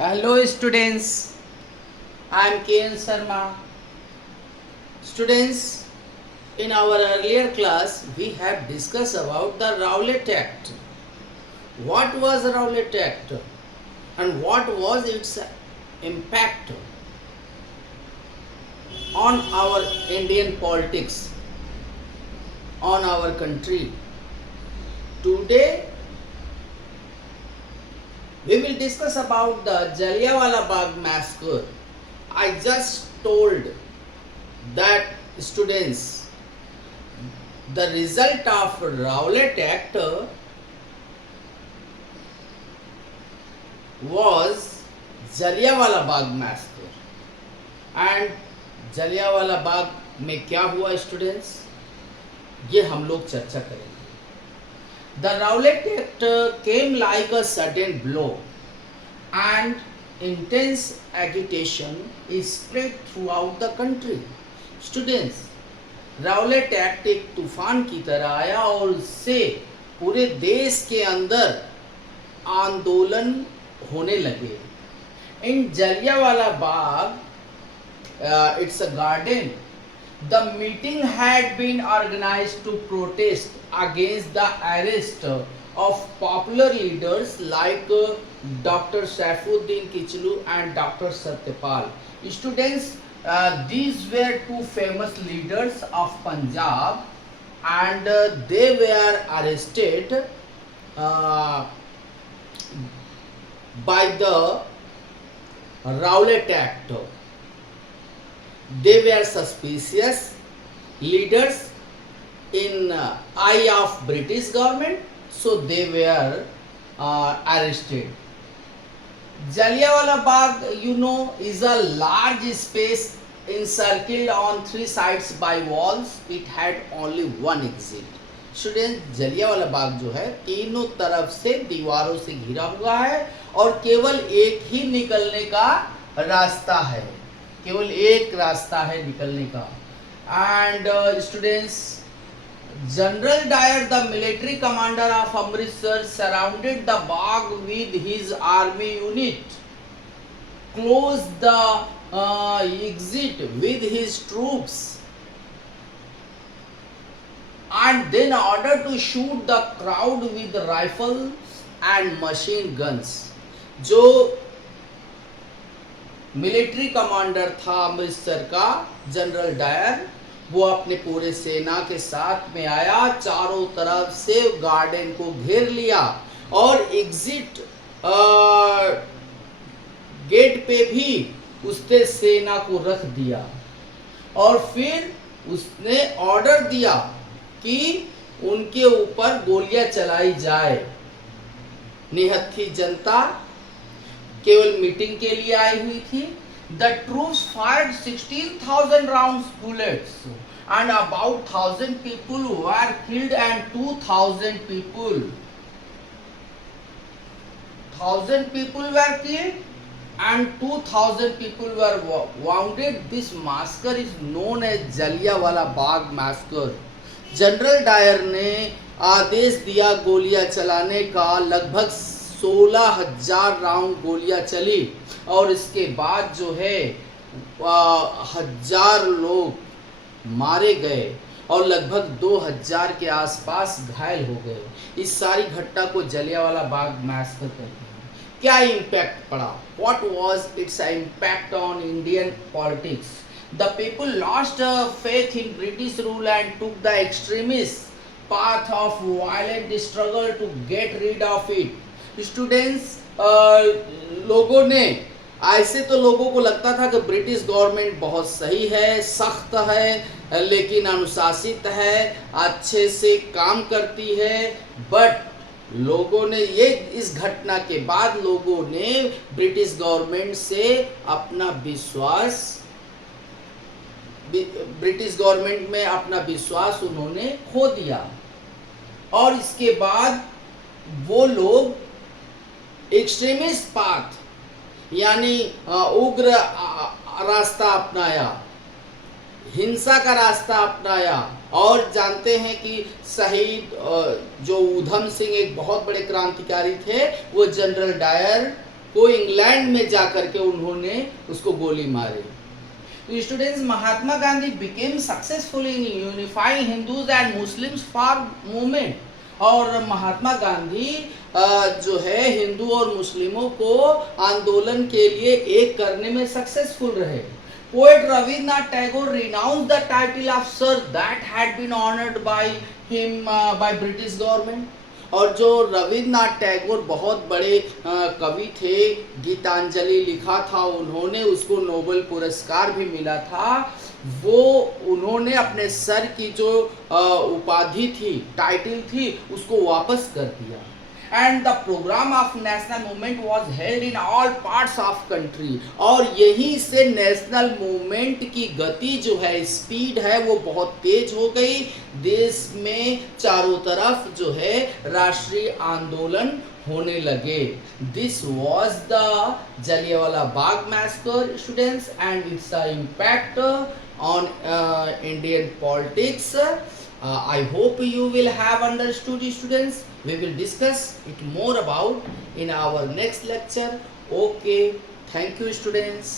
Hello students, I am KN Sharma. Students, in our earlier class we have discussed about the Rowlatt Act. What was the Rowlatt Act and what was its impact on our Indian politics, on our country? Today we will discuss about the Jallianwala Bagh massacre. I just told that students, the result of Rowlatt Act was Jallianwala Bagh massacre. And Jallianwala Bagh में क्या हुआ students, ये हम लोग चर्चा करेंगे. The Rowlatt Act came like a sudden blow and intense agitation is spread throughout the country. Students, Rowlatt Act एक तूफान की तरह आया और उससे पूरे देश के अंदर आंदोलन होने लगे. In Jallianwala Bagh, it's a garden. The meeting had been organized to protest against the arrest of popular leaders like Dr. Saifuddin Kichlu and Dr. Satyapal. Students, these were two famous leaders of Punjab and they were arrested by the Rowlatt Act. They were suspicious leaders in eye of British government, so they were arrested. Jallianwala Bagh, you know, is a large space encircled on three sides by walls. It had only one exit. Student, Jallianwala Bagh जो है तीनों तरफ से दीवारों से घिरा हुआ है और केवल एक ही निकलने का रास्ता है, केवल एक रास्ता है निकलने का. And students, general Dyer, the military commander of Amritsar, surrounded the Bagh with his army unit, close the exit with his troops and then ordered to shoot the crowd with rifles and machine guns. जो military commander था अमृतसर का, general Dyer, वो अपने पूरे सेना के साथ में आया, चारों तरफ से गार्डन को घेर लिया और एग्जिट गेट पे भी उसने सेना को रख दिया और फिर उसने ऑर्डर दिया कि उनके ऊपर गोलियां चलाई जाए. निहत्थी जनता केवल मीटिंग के लिए आई हुई थी. The troops fired 16,000 rounds bullets and about 1,000 people were killed and 2,000 people were killed and 2,000 people were wounded. This massacre is known as Jallianwala Bagh massacre. General Dyer ने आदेश दिया गोलियां चलाने का. लगभग 16,000 राउंड गोलियां चली और इसके बाद जो है 1,000 लोग मारे गए और लगभग 2,000 के आसपास घायल हो गए. इस सारी घटना को जलियांवाला बाग मैसेकर कहते हैं. क्या इम्पैक्ट पड़ा? What was its impact on Indian politics? The people lost faith in British rule and took the extremist path of violent struggle to get rid of it. Students, लोगों ने, ऐसे तो लोगों को लगता था कि ब्रिटिश गवर्नमेंट बहुत सही है, सख्त है, लेकिन अनुशासित है, अच्छे से काम करती है. बट लोगों ने ये, इस घटना के बाद लोगों ने ब्रिटिश गवर्नमेंट से अपना विश्वास, ब्रिटिश गवर्नमेंट में अपना विश्वास उन्होंने खो दिया और इसके बाद वो लोग एक्सट्रीमिस्ट पाथ यानी उग्र रास्ता अपनाया, हिंसा का रास्ता अपनाया. और जानते हैं कि शहीद जो ऊधम सिंह एक बहुत बड़े क्रांतिकारी थे, वो जनरल डायर को इंग्लैंड में जाकर के उन्होंने उसको गोली मारी। तो students, Mahatma Gandhi became successful in unifying Hindus and Muslims for movement. और महात्मा गांधी जो है हिंदू और मुस्लिमों को आंदोलन के लिए एक करने में सक्सेसफुल रहे। Poet Rabindranath Tagore renounce the title of sir that had been honoured by him by British government. और जो रविन्द्रनाथ टैगोर बहुत बड़े कवि थे, गीतांजलि लिखा था उन्होंने, उसको नोबेल पुरस्कार भी मिला था, वो उन्होंने अपने सर की जो उपाधि थी, टाइटल थी, उसको वापस कर दिया। And the programme of national movement was held in all parts of country. और यहीं से नेशनल मूवमेंट की गति जो है, स्पीड है, वो बहुत तेज हो गई। देश में चारों तरफ जो है राष्ट्रीय आंदोलन होने लगे। This was the Jallianwala Bagh massacre students and its impact on Indian politics. I hope you will have understood, students. We will discuss it more about in our next lecture. Okay, thank you, students.